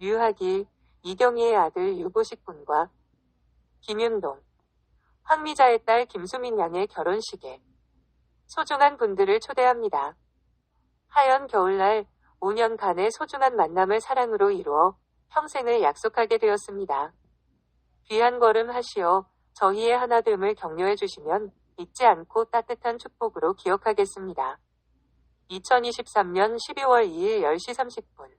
류하길, 이경희의 아들 유보식 군과 김윤동, 황미자의 딸 김수민 양의 결혼식에 소중한 분들을 초대합니다. 하연 겨울날 5년간의 소중한 만남을 사랑으로 이루어 평생을 약속하게 되었습니다. 귀한 걸음 하시어 저희의 하나됨을 격려해 주시면 잊지 않고 따뜻한 축복으로 기억하겠습니다. 2023년 12월 2일 10시 30분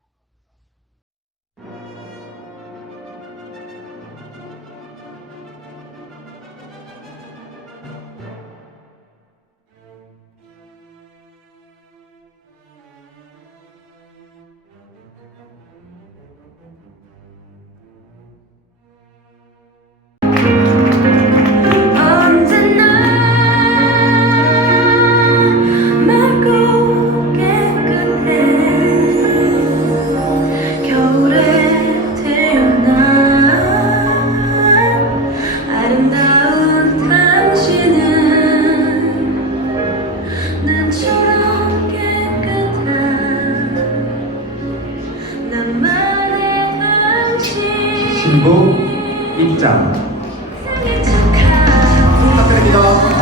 축하합니다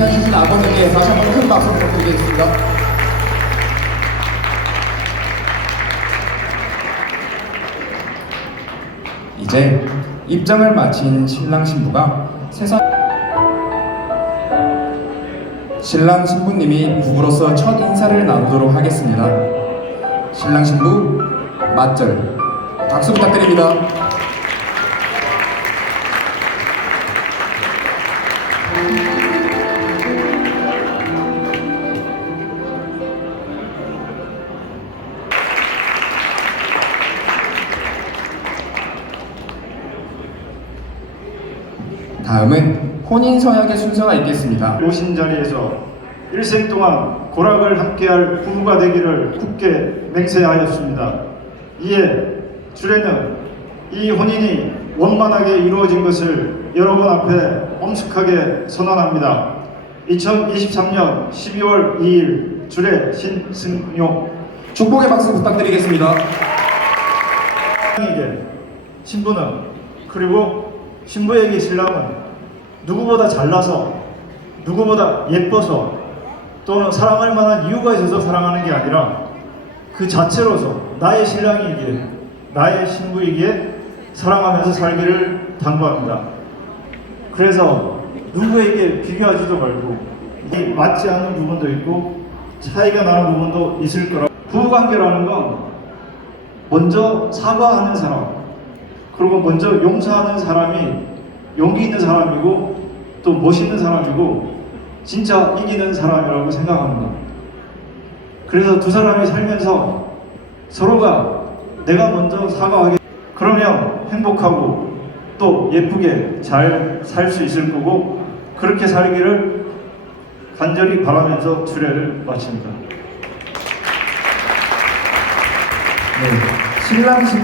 you. 고생하신 아버님께 다시 한번 큰 박수 부탁드리겠습니다. 이제 입장을 마친 신랑 신부가 세상 신랑 신부님이 부부로서 첫 인사를 나누도록 하겠습니다. 신랑 신부 맞절 박수 부탁드립니다. 다음은 혼인 서약의 순서가 있겠습니다. 오신 자리에서 일생 동안 고락을 함께할 부부가 되기를 굳게 맹세하였습니다. 이에 주례는 이 혼인이 원만하게 이루어진 것을 여러분 앞에 엄숙하게 선언합니다. 2023년 12월 2일 주례 신승용 축복의 박수 부탁드리겠습니다. 신부는 그리고 신부에게 신랑은 누구보다 잘나서 누구보다 예뻐서 또는 사랑할 만한 이유가 있어서 사랑하는 게 아니라 그 자체로서 나의 신랑이기에 나의 신부이기에 사랑하면서 살기를 당부합니다. 그래서 누구에게 비교하지도 말고 이 맞지 않는 부분도 있고 차이가 나는 부분도 있을 거라. 부부관계라는 건 먼저 사과하는 사람, 그리고 먼저 용서하는 사람이 용기 있는 사람이고 또 멋있는 사람이고 진짜 이기는 사람이라고 생각합니다. 그래서 두 사람이 살면서 서로가 내가 먼저 사과하게 그러면 행복하고 또 예쁘게 잘 살 수 있을 거고 그렇게 살기를 간절히 바라면서 주례를 마칩니다. 네, 신랑 신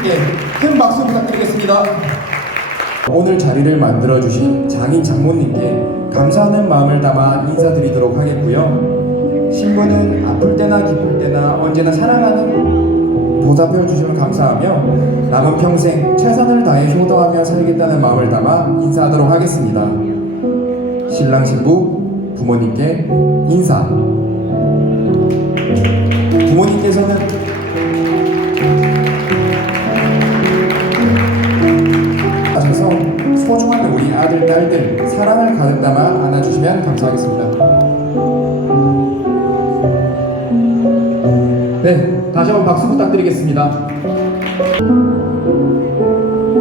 분들께 큰 박수 부탁드리겠습니다. 오늘 자리를 만들어주신 장인 장모님께 감사하는 마음을 담아 인사드리도록 하겠고요. 신부는 아플 때나 기쁠 때나 언제나 사랑하는 보살펴 주시면 감사하며 남은 평생 최선을 다해 효도하며 살겠다는 마음을 담아 인사하도록 하겠습니다. 신랑 신부 부모님께 인사. 부모님께서는 소중한 우리 아들 딸들 사랑을 가득 담아 안아주시면 감사하겠습니다. 네, 다시 한번 박수 부탁드리겠습니다.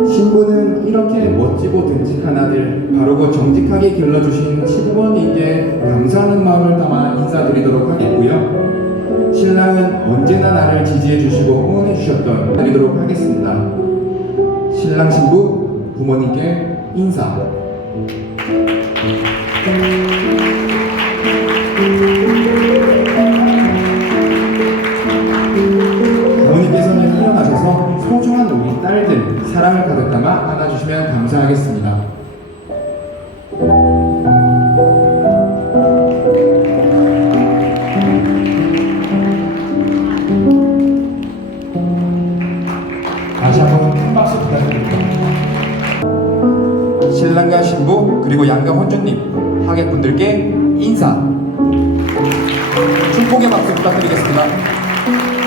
신부는 이렇게 멋지고 듬직한 아들 바르고 정직하게 길러주신 시부모님께 감사하는 마음을 담아 인사드리도록 하겠고요. 신랑은 언제나 나를 지지해 주시고 응원해 주셨던 드리도록 하겠습니다. 신랑 신부 부모님께 인사. 부모님께서는 일어나셔서 소중한 우리 딸들 사랑을 가득 담아 안아주시면 감사하겠습니다. 그리고 양가 혼주님 하객분들께 인사 축복의 박수 부탁드리겠습니다.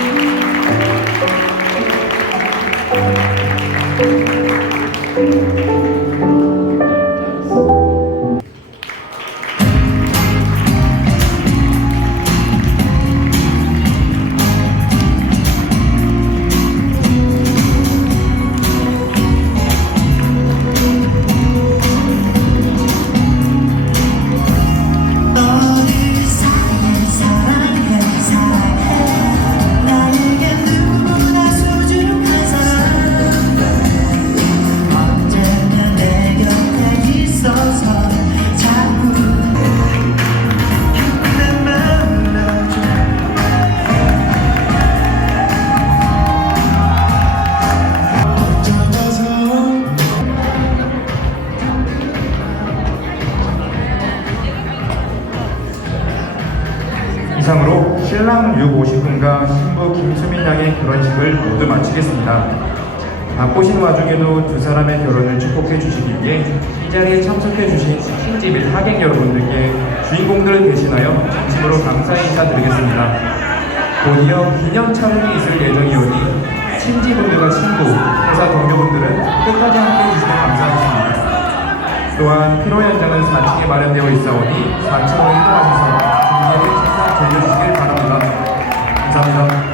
이상으로 신랑 650분과 신부 김수민 양의 결혼식을 모두 마치겠습니다. 바쁘신 와중에도 두 사람의 결혼을 축복해 주시기 위해 이 자리에 참석해 주신 및 하객 여러분들께 주인공들을 대신하여 진심으로 감사 인사 드리겠습니다. 곧이어 기념 촬영이 있을 예정이오니 친지분들과 친구, 회사 동료분들은 끝까지 함께 해 주시면 감사하겠습니다. 또한 피로 현장은 4층에 마련되어 있사오니 4층으로 이동하셔서 감사히 책상 돌려주시길 바랍니다. 감사합니다.